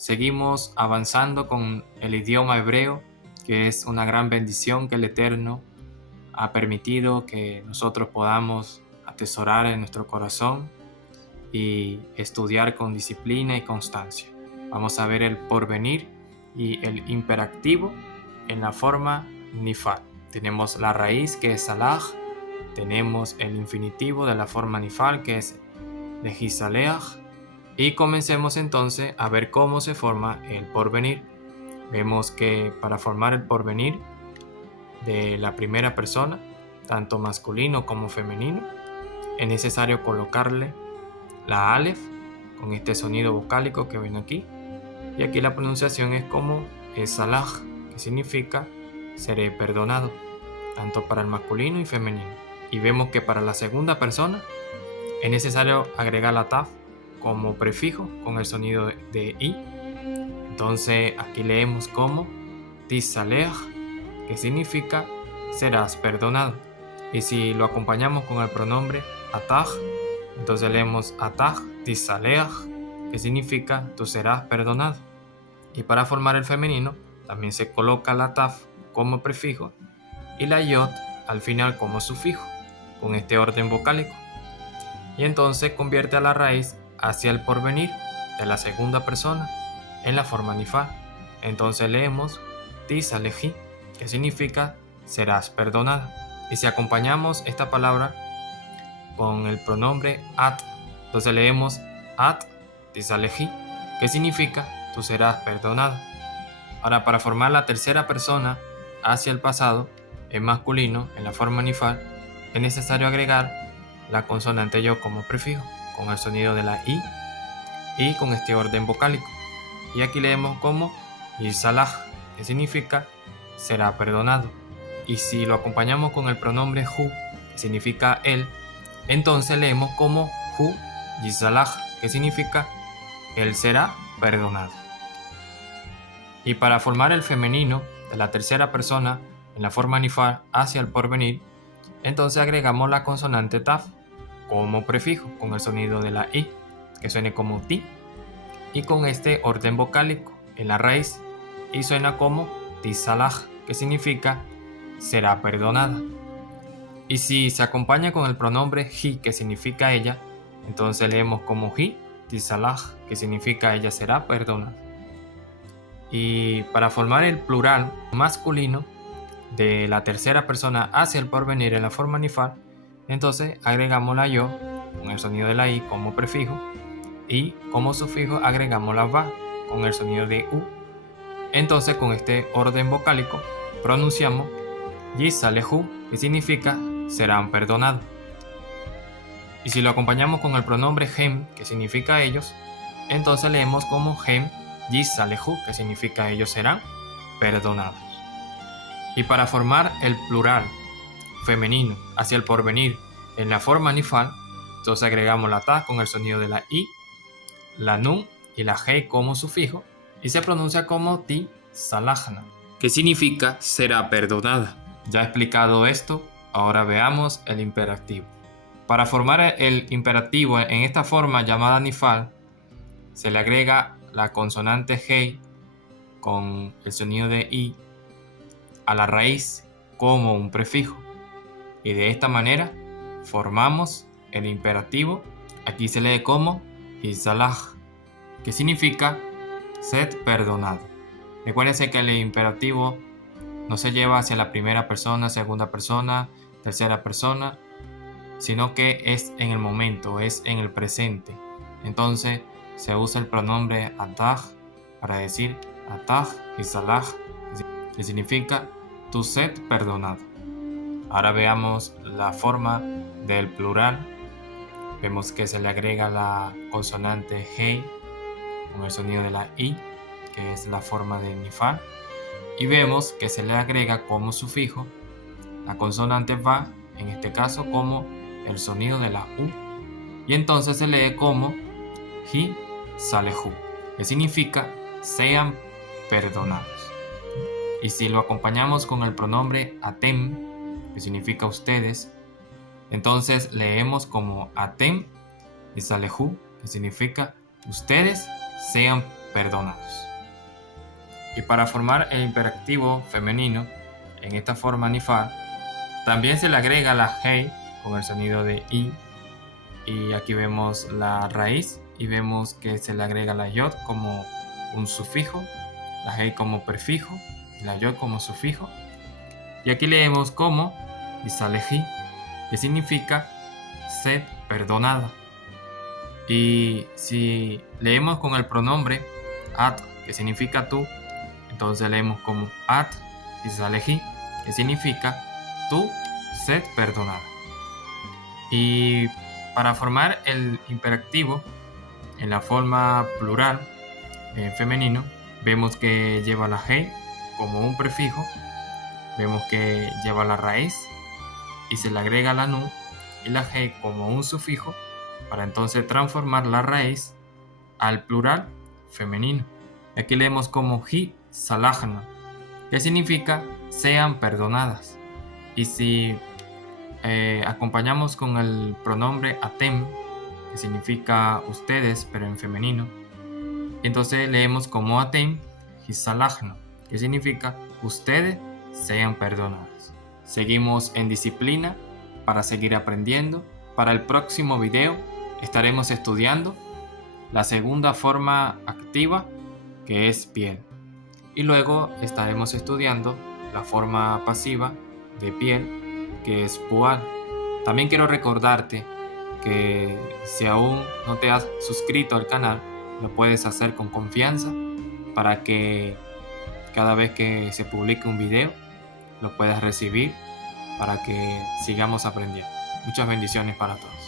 seguimos avanzando con el idioma hebreo, que es una gran bendición que el Eterno ha permitido que nosotros podamos atesorar en nuestro corazón y estudiar con disciplina y constancia. Vamos a ver el porvenir y el imperativo en la forma nifal. Tenemos la raíz, que es salaj. Tenemos el infinitivo de la forma nifal, que es lehisaleach. Y comencemos entonces a ver cómo se forma el porvenir. Vemos que para formar el porvenir de la primera persona, tanto masculino como femenino, es necesario colocarle la alef con este sonido vocálico que ven aquí. Y aquí la pronunciación es como salaj, que significa seré perdonado, tanto para el masculino y femenino. Y vemos que para la segunda persona es necesario agregar la taf como prefijo con el sonido de i. Entonces aquí leemos como tisalech, que significa serás perdonado. Y si lo acompañamos con el pronombre ataj, entonces leemos ataj tisalech, que significa tú serás perdonado. Y para formar el femenino también se coloca la taf como prefijo y la yod al final como sufijo, con este orden vocálico. Y entonces convierte a la raíz hacia el porvenir de la segunda persona en la forma nifal. Entonces leemos tisaleji, que significa serás perdonada. Y si acompañamos esta palabra con el pronombre at, entonces leemos at tisaleji, que significa tú serás perdonada. Ahora, para formar la tercera persona hacia el pasado en masculino en la forma nifal, es necesario agregar la consonante yo como prefijo con el sonido de la i y con este orden vocálico. Y aquí leemos como yisalaj, que significa será perdonado. Y si lo acompañamos con el pronombre hu, que significa él, entonces leemos como hu yisalaj, que significa él será perdonado. Y para formar el femenino de la tercera persona en la forma nifal hacia el porvenir, entonces agregamos la consonante taf como prefijo con el sonido de la i, que suene como ti, y con este orden vocálico en la raíz, y suena como tisalaj, que significa será perdonada. Y si se acompaña con el pronombre hi, que significa ella, entonces leemos como hi tisalaj, que significa ella será perdonada. Y para formar el plural masculino de la tercera persona hacia el porvenir en la forma nifal, entonces agregamos la yo con el sonido de la i como prefijo y como sufijo agregamos la va con el sonido de u. Entonces con este orden vocálico pronunciamos yisalehu, que significa serán perdonados. Y si lo acompañamos con el pronombre hem, que significa ellos, entonces leemos como hem yisalehu, que significa ellos serán perdonados. Y para formar el plural femenino hacia el porvenir en la forma nifal, entonces agregamos la ta con el sonido de la i, la nun y la he como sufijo, y se pronuncia como ti salajna, que significa será perdonada. Ya explicado esto, ahora veamos el imperativo. Para formar el imperativo en esta forma llamada nifal, se le agrega la consonante he con el sonido de i a la raíz como un prefijo, y de esta manera formamos el imperativo. Aquí se lee como hisalaj, que significa sed perdonado. Recuérdense que el imperativo no se lleva hacia la primera persona, segunda persona, tercera persona, sino que es en el momento, es en el presente. Entonces se usa el pronombre ataj para decir ataj hisalaj, que significa tu sed perdonado. Ahora veamos la forma del plural. Vemos que se le agrega la consonante hey con el sonido de la i, que es la forma de nifal, y vemos que se le agrega como sufijo la consonante va, en este caso como el sonido de la u, y entonces se lee como hi salehu, que significa sean perdonados. Y si lo acompañamos con el pronombre atem, que significa ustedes, entonces leemos como atem y salehu, que significa ustedes sean perdonados. Y para formar el imperativo femenino en esta forma nifal, también se le agrega la hei con el sonido de i, y aquí vemos la raíz y vemos que se le agrega la yod como un sufijo, la hei como prefijo y la yod como sufijo. Y aquí leemos como isaleji, que significa sed perdonada. Y si leemos con el pronombre at, que significa tú, entonces leemos como at isaleji, que significa tú sed perdonada. Y para formar el imperativo en la forma plural femenino, vemos que lleva la hei como un prefijo, vemos que lleva la raíz y se le agrega la nu y la hei como un sufijo para entonces transformar la raíz al plural femenino. Aquí leemos como hi salahna, que significa sean perdonadas. Y si acompañamos con el pronombre atem, que significa ustedes pero en femenino, entonces leemos como atem hisalahna, que significa ustedes sean perdonadas. Seguimos en disciplina para seguir aprendiendo. Para el próximo video estaremos estudiando la segunda forma activa, que es piel, y luego estaremos estudiando la forma pasiva de piel, que es pual. También quiero recordarte que si aún no te has suscrito al canal, lo puedes hacer con confianza para que cada vez que se publique un video lo puedas recibir, para que sigamos aprendiendo. Muchas bendiciones para todos.